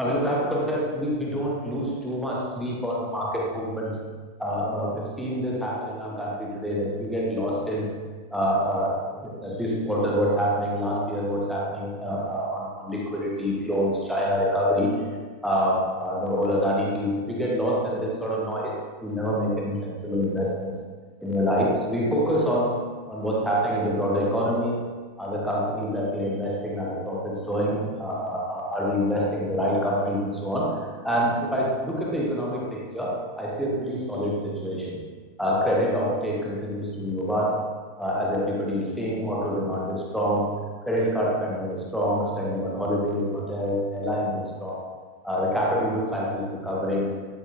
I will have to confess, we don't lose too much sleep on market movements. We've seen this happen in our country today, that we get lost in this quarter, what's happening last year, what's happening on liquidity, flows, China recovery, the whole Adani piece. If you get lost in this sort of noise, you'll never make any sensible investments in your life. So we focus on what's happening in the broader economy, the companies that we are investing, are the profits growing, are we investing in the right companies and so on. And if I look at the economic picture, I see a pretty solid situation. Credit offtake continues to be robust. As everybody is seeing, auto demand is strong, credit card spending is strong, spending on holidays, hotels, airlines is strong. The capital goods cycle is recovering.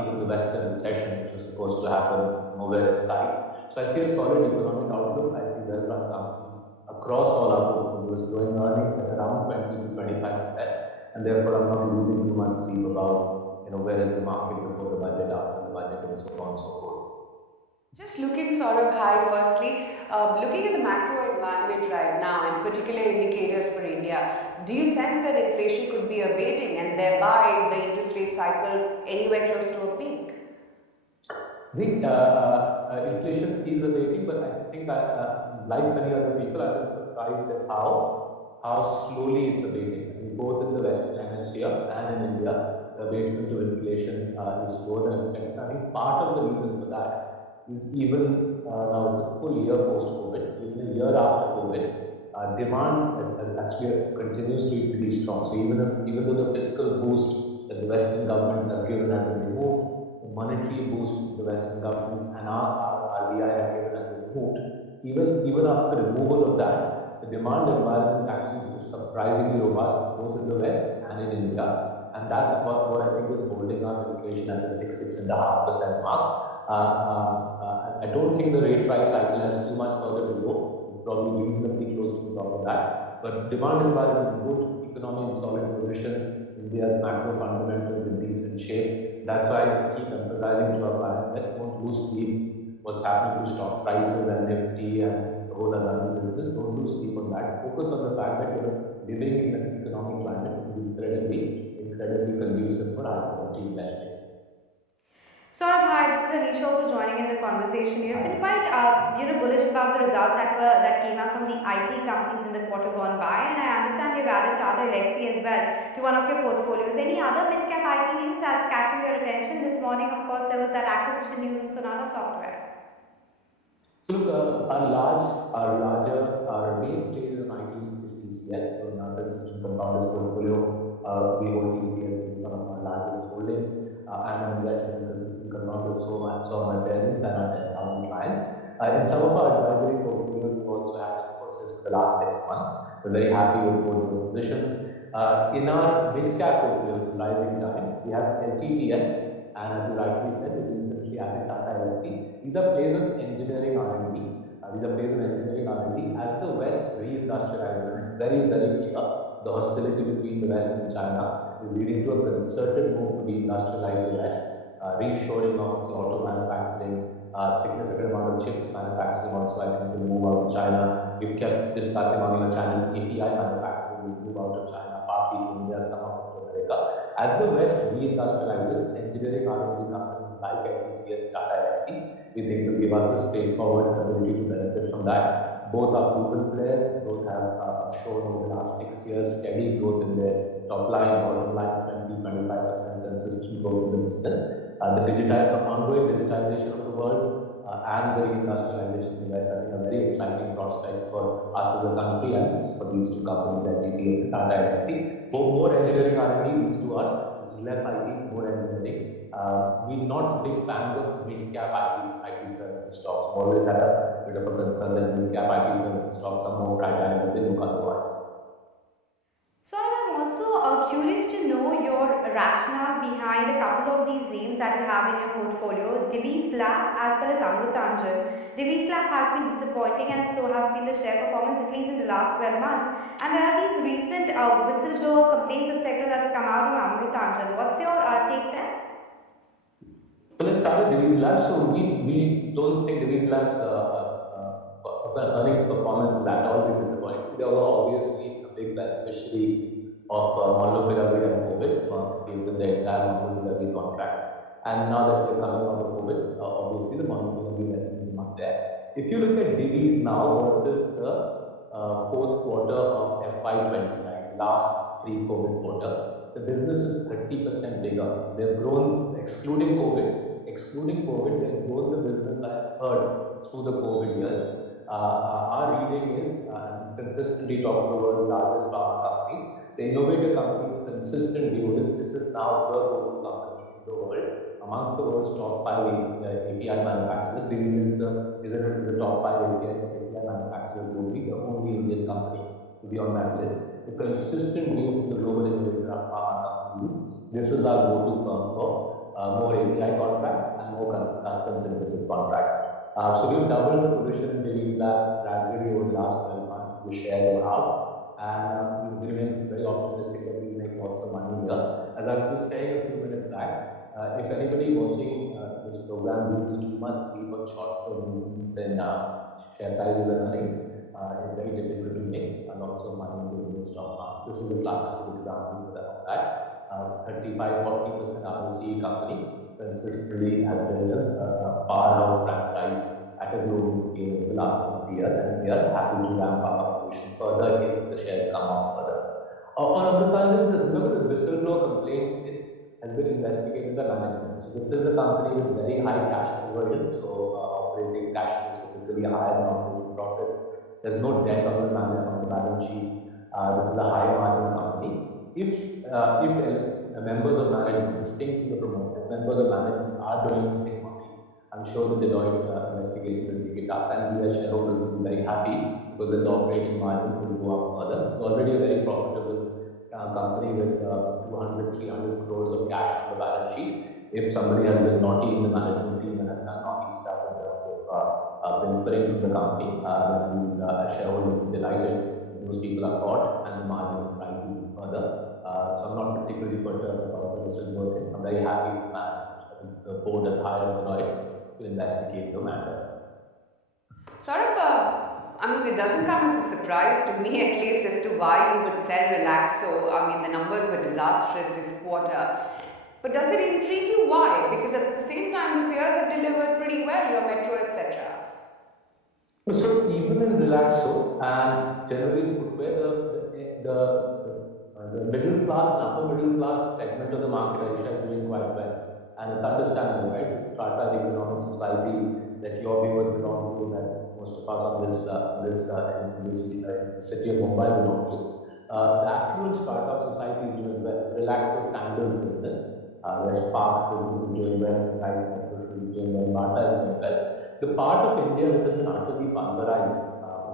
Even the Western recession, which was supposed to happen, is nowhere in sight. So I see a solid economic outlook. I see well-run companies across all our portfolios growing earnings at around 20 to 25%, and therefore I'm not losing too much sleep about where is the market before the budget, after the budget, and so on and so forth. Just looking sort of high, firstly, looking at the macro environment right now and particular indicators for India, do you sense that inflation could be abating and thereby the interest rate cycle anywhere close to a peak? I think inflation is abating, but I think like many other people, I've been surprised at how slowly it's abating. I think both in the Western Hemisphere and in India, the abatement of inflation is slower than expected. I think part of the reason for that is even now it's a full year post-COVID, even a year after COVID, demand actually continues to be pretty strong. So even though the fiscal boost that the Western governments have given has been removed, the monetary boost the Western governments and our RBI have given has been removed, even after the removal of that, the demand environment actually is surprisingly robust both in the West and in India. And that's what I think is holding up inflation at the 6.5% mark. I don't think the rate rise cycle has too much further to go. It's probably reasonably close to the top of that. But demand environment good, economy in solid position, India's macro fundamentals in decent shape. That's why I keep emphasizing to our clients that don't lose sleep. What's happening to stock prices and Nifty and the whole Adani business, don't lose sleep on that. Focus on the fact that you're living in an economic climate which is incredibly conducive for high quality investing. Saurabh, hi, this is Anish also joining in the conversation. You've been quite, bullish about the results that came out from the IT companies in the quarter gone by, and I understand you've added Tata Elxsi as well to one of your portfolios. Any other mid-cap IT names that's catching your attention this morning? Of course, there was that acquisition news in Sonata Software. So look, our main player in IT is TCS. So in our consistent compounders portfolio, we hold TCS as one of our largest holdings. I'm an investor in consistent compounders, so are my parents and our 10,000 clients. In some of our advisory portfolios, we've also had Infosys for the last 6 months. We're very happy with both those positions. In our mid-cap portfolio, which is Rising Giants, we have LTTS, and as you rightly said, we recently added Tata Elxsi. These are plays on engineering R&D. These are plays on engineering R&D. As the West reindustrializes, and it's very, very clear, the hostility between the West and China is leading to a concerted move to reindustrialize the West, reshoring of auto manufacturing, significant amount of chip manufacturing also, I think, will move out of China. We've kept discussing on your channel API manufacturing will move out of China, partly to India, some of it to America. As the West reindustrializes, engineering R&D companies like LTTS, Tata Elxsi, we think will give us a straightforward ability to benefit from that. Both are proven players. Both have shown over the last 6 years steady growth in their top line, bottom line, 20-25% consistent growth in the business. The ongoing digitization of the world and the reindustrialization in the West, I think, are very exciting prospects for us as a country and for these two companies, LTTS and Tata Elxsi. More engineering R&D, these two are. This is less IT, more engineering. We're not big fans of mid-cap IT services stocks. We've always had a bit of a concern that mid-cap IT services stocks are more fragile than they look otherwise. So I'm also curious to know your rationale behind a couple of these names that you have in your portfolio, Divi's Lab as well as Amrutanjan. Divi's Lab has been disappointing and so has been the share performance at least in the last 12 months. And there are these recent whistleblower complaints etc. that's come out on Amrutanjan. What's your take there? So let's start with Divi's Labs. So we don't think Divi's Labs earnings performance is at all been disappointing. They were obviously a big beneficiary Molnupiravir and COVID. Merck gave them the entire Molnupiravir contract. And now that we are coming out of COVID, obviously the Molnupiravir revenue is not there. If you look at Divi's now versus the fourth quarter of FY20, right, last pre-COVID quarter, the business is 30% bigger. So they've grown, excluding COVID, they've grown the business by a third through the COVID years. Our reading is, and we consistently talk to the world's largest pharma companies, the innovator companies' consistent view is this is now the go-to company in the world. Amongst the world's top five API manufacturers, Divi's is a top five API manufacturer globally, the only Indian company to be on that list. The consistent view from the global innovator pharma companies is this is our go-to firm for more API contracts and more custom synthesis contracts. So we've doubled the position in Divi's Lab gradually over the last 12 months as the shares are out. And we remain very optimistic that we'll make lots of money here. As I was just saying a few minutes back, if anybody watching this program loses too much sleep on short-term movements in share prices and earnings, it's very difficult to make lots of money during the stock market. This is a classic example of that. 35-40% ROCE company consistently has built a powerhouse franchise at a global scale over the last 30 years, and we are happy to ramp up our position further if the shares come off further. On Amritanjan, remember the whistleblower complaint case has been investigated by management. So this is a company with very high cash conversion, so operating cash flows typically higher than operating profits. There's no debt on the balance sheet. This is a high margin company. If members of management, distinct from the promoter, members of management are doing anything naughty, I'm sure the Deloitte investigation will pick it up, and we as shareholders will be very happy because then the operating margins will go up further. This is already a very profitable company with 200, 300 crores of cash on the balance sheet. If somebody has been naughty in the management team and has done naughty stuff in terms of pilfering from the company, then we as shareholders will be delighted if those people are caught and the margins rise even further. So I'm not particularly perturbed about the whistleblower thing. I'm very happy the management, the board has hired Deloitte to investigate the matter. Saurabh, I mean, it doesn't come as a surprise to me, at least, as to why you would sell Relaxo. I mean, the numbers were disastrous this quarter. But does it intrigue you? Why? Because at the same time, the peers have delivered pretty well, your Metro, etc. So even in Relaxo and generally in footwear, the middle class and upper middle class segment of the market, Aisha, is doing quite well. And it's understandable, right? It's Tata, the economic society that your viewers belong to, that most of us on in the city of Mumbai belong to. The affluent part of society is doing well. So Relaxo Sandals business, where Sparks business is doing well, right? Metro is doing well, Bata is doing well. The part of India which has been utterly barbarized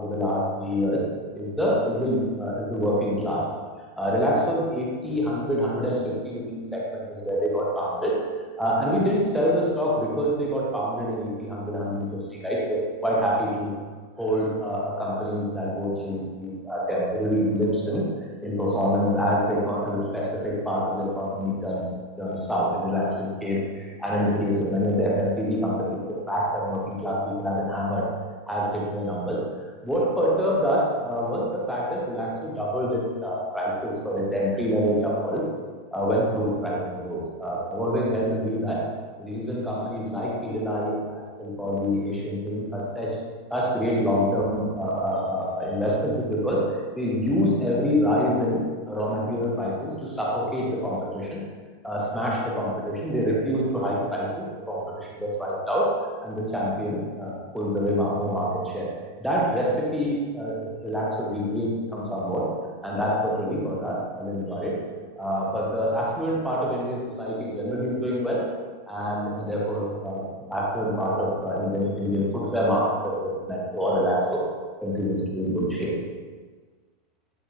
over the last 3 years is the working class. Relaxo 80, 100, 150 rupees segment is where they got founded. And we didn't sell the stock because they got founded in 80, 100, 150, right? We're quite happy to hold companies that go through these temporary blips in performance as they go to the specific part of the economy turns south in Relaxo's case. And in the case of many of the FMCG companies, the fact that working class people have been hammered has hit the numbers. What perturbed us was the fact that Relaxo doubled its prices for its entry-level chappals when crude pricing rose. I've always held the view that the reason companies like Pidilite, Aston Poly, Asian Paints are such great long-term investments is because they use every rise in raw material prices to suffocate the competition, smash the competition. They refuse to hike prices. The competition gets wiped out, and the champion pulls away more market share. That recipe Relaxo regained from somewhat, and that's what really got us worried. But the affluent part of Indian society generally is doing well, and therefore affluent part of Indian footwear market, whether it's Metro or Relaxo, continues to be in good shape.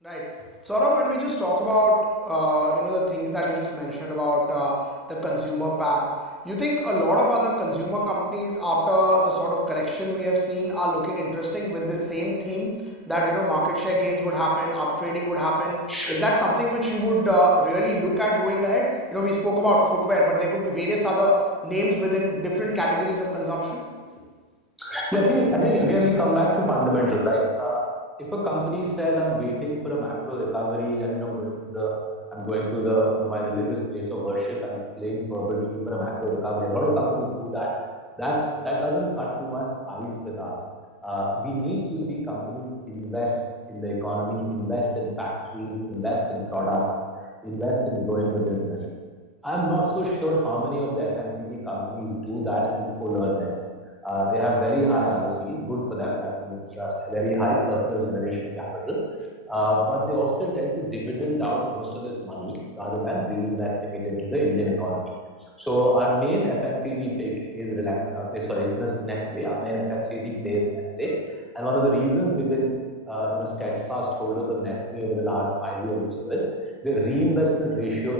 Right. Saurabh, when we just talk about the things that you just mentioned about the consumer pack, you think a lot of other consumer companies, after the sort of correction we have seen, are looking interesting with the same theme that market share gains would happen, up trading would happen. Is that something which you would really look at going ahead? We spoke about footwear, but there could be various other names within different categories of consumption. Yeah, I think again we come back to fundamentals, right? If a company says I'm waiting for a macro recovery and the I'm going to the my religious place of worship and playing fervently for a macro recovery. A lot of companies do that. That doesn't cut too much ice with us. We need to see companies invest in the economy, invest in factories, invest in products, invest in growing the business. I'm not so sure how many of the FMCG companies do that in full earnest. They have very high ROCs, good for them. That means very high surplus generation capital. But they often tend to dividend out most of this money rather than reinvesting it into the Indian economy. So our main FMCG pick is Nestle. Our main FMCG play is Nestle, and one of the reasons we've been steadfast holders of Nestle over the last 5 years or so is the reinvestment ratio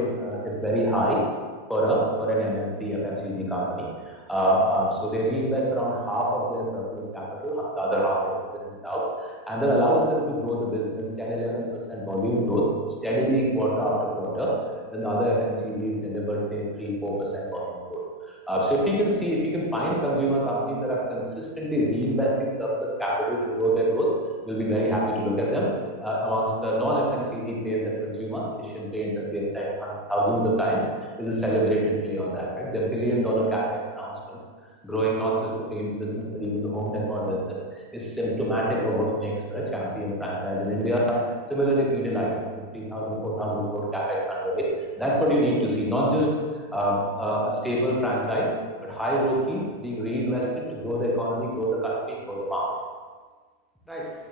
is very high for an MNC FMCG company. So they reinvest around half of their surplus capital, the other half gets dividended out, and that allows them to grow the business 10-11% volume growth steadily quarter after quarter, when the other FMCGs delivered say 3-4% volume growth. So if we can find consumer companies that are consistently reinvesting surplus capital to grow their growth, we'll be very happy to look at them. Amongst the non-FMCG plays that consumer, Asian Paints, as we have said thousands of times, is a celebrated play on that, right? Their billion-dollar capex announcement, growing not just the paints business but even the home decor business, is symptomatic of what makes for a champion franchise in India. Similarly, Pidilite, with 3,000, 4,000 crore capex underway, that's what you need to see, not just a stable franchise, but high ROCEs being reinvested to grow the economy, grow the country, grow the market. Right.